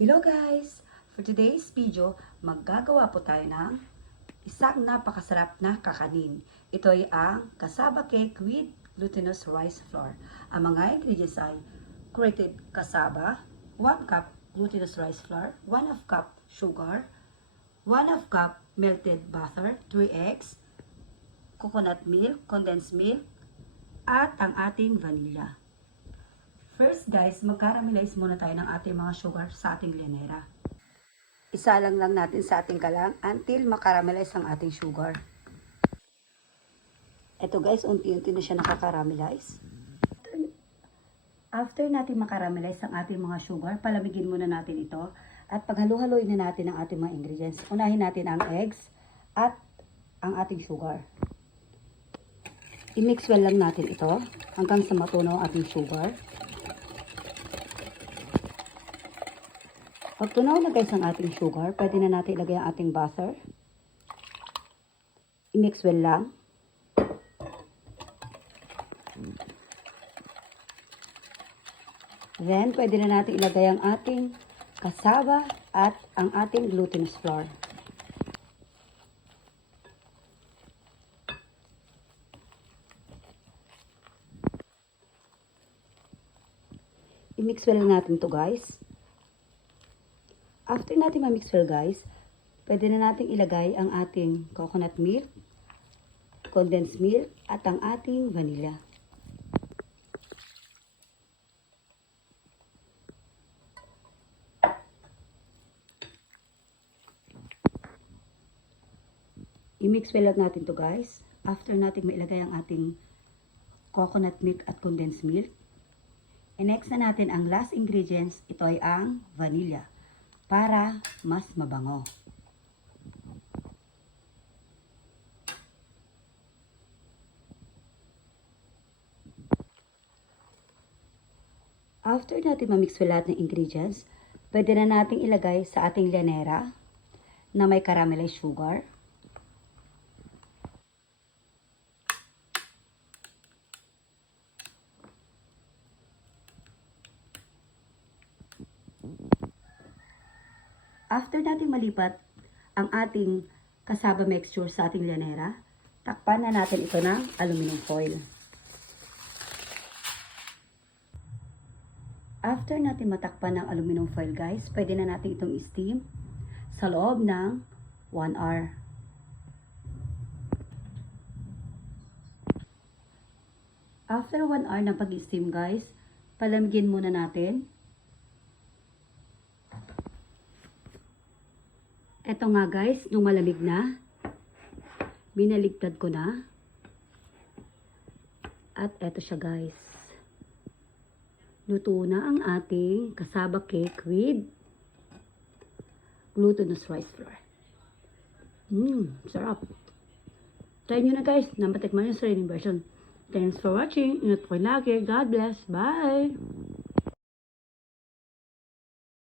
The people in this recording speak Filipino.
Hello guys! For today's video, maggagawa po tayo ng isang napakasarap na kakanin. Ito ay ang cassava cake with glutinous rice flour. Ang mga ingredients ay grated cassava, 1 cup glutinous rice flour, 1/2 cup sugar, 1/2 cup melted butter, 3 eggs, coconut milk, condensed milk, at ang ating vanilla. First guys, mag-caramelize muna tayo ng ating mga sugar sa ating granera. Isa lang natin sa ating kalang until makaramelize ang ating sugar. Ito guys, unti-unti na siya nakakaramelize. After natin makaramelize ang ating mga sugar, palamigin muna natin ito. At paghalo-haloin na natin ang ating mga ingredients. Unahin natin ang eggs at ang ating sugar. I-mix well lang natin ito hanggang sa matunaw ang ating sugar. Pag tunaw na guys ang ating sugar, pwede na natin ilagay ang ating butter. I-mix well lang. Then, pwede na natin ilagay ang ating cassava at ang ating glutinous flour. I-mix well natin to guys. After natin ma-mix well guys, pwede na natin ilagay ang ating coconut milk, condensed milk, at ang ating vanilla. I-mix well natin to guys. After natin mailagay ang ating coconut milk at condensed milk, next na natin ang last ingredients, ito ay ang vanilla. Para mas mabango. After natin ma-mix well lahat ng ingredients, pwede na natin ilagay sa ating llanera na may caramelized sugar. After natin malipat ang ating cassava mixture sa ating llanera, takpan na natin ito ng aluminum foil. After natin matakpan ng aluminum foil guys, pwede na natin itong steam sa loob ng 1 hour. After 1 hour ng pag-steam guys, palamigin muna natin. Ito nga guys, nung malamig na, binaligtad ko na. At eto siya guys. Luto na ang ating cassava cake with glutinous rice flour. Sarap. Try nyo na guys, napatikman yung sariling version. Thanks for watching. Ingat po lagi. God bless. Bye!